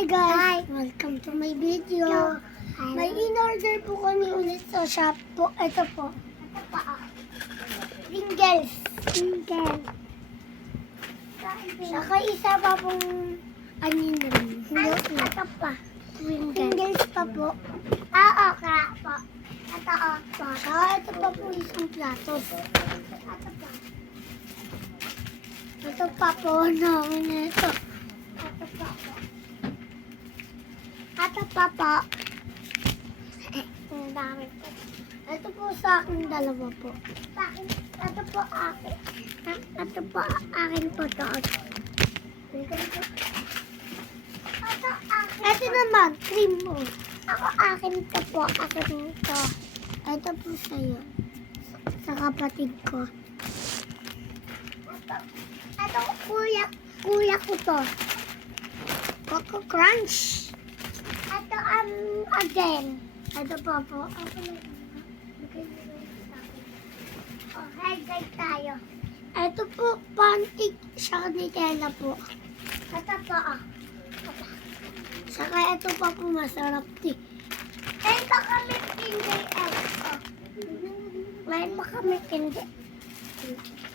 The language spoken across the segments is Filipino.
Hi guys! Welcome to my video. May in-order po kami ulit sa shop po. Ito po. Ito po. Pringles. Saka isa pa pong anin rin. Ito pa. Pringles pa po. Okra po. Ito po. Saka ito pa po isang platos. Ito pa. Ito pa po namin ito. Ito pa po. Ito pa po. Ang dami po. Ito po sa akin dalawa po. Sa akin, ito po akin. Ito po akin po to. Ito naman, cream mo. Ako akin to po. Akin to. Ito po sa'yo. Sa kapatid ko. Ito kuya ko to. Coco Crunch. Ito again. Ito po. Okay, tayo. Ito po, pancake siya Nutella po. Ito po, Saka ito pa po masarap din. Ito kami hindi. Mayroon pa kami hindi.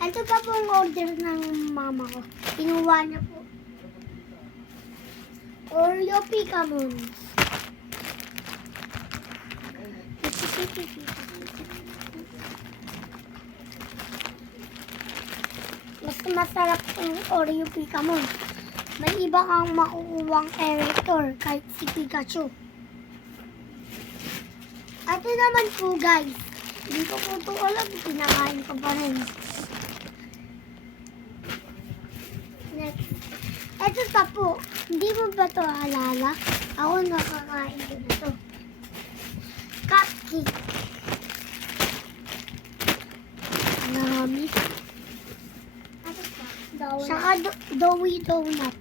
Ito pa po ang order ng mama ko. Kinuha niya po. Oreo Picamons. Mas masarap yung Oreo Picamons. May iba kang makukuwang character kahit si Pikachu. Ito naman po guys. Hindi ko po ito alam. Pinakain ko pa rin. Next. Ito pa po. Hindi mo ba ito alala? Ako nakakain ko na ito. Cupcake. Marami. Saka doughy donut.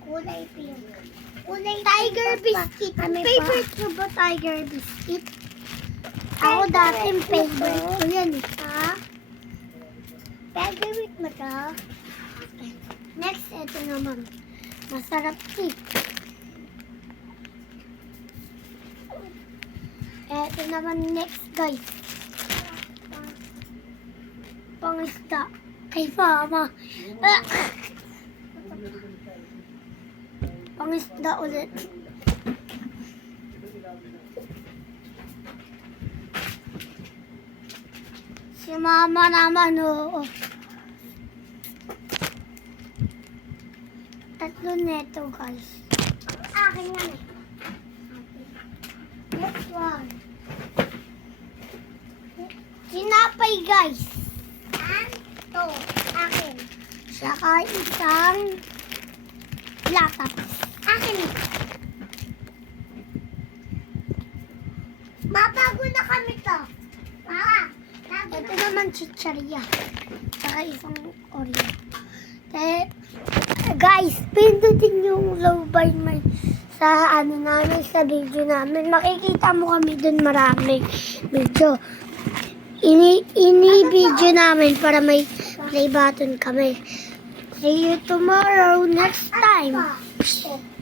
Kulay pink. Tiger biscuit. Favorite mo ba tiger biscuit? Ako dati favorite ko yan. Favorite mo to? Next, ito naman. Masarap ito. Ito naman next guys. Pangisda. Kay mama. Pangisda ulit. Si mama naman, oo. Tatlo neto, guys. Akin yan eh. Next one. Sinapay, guys. Ito, akin. Saka isang lata. Akin. Mabago na kami to. Ito naman chicharia. Saka isang Oreo. Guys, pindutin yung low by my sa namin, sa video namin. Makikita mo kami dun maraming video. Ini-video namin para may play button kami. See you tomorrow, next time.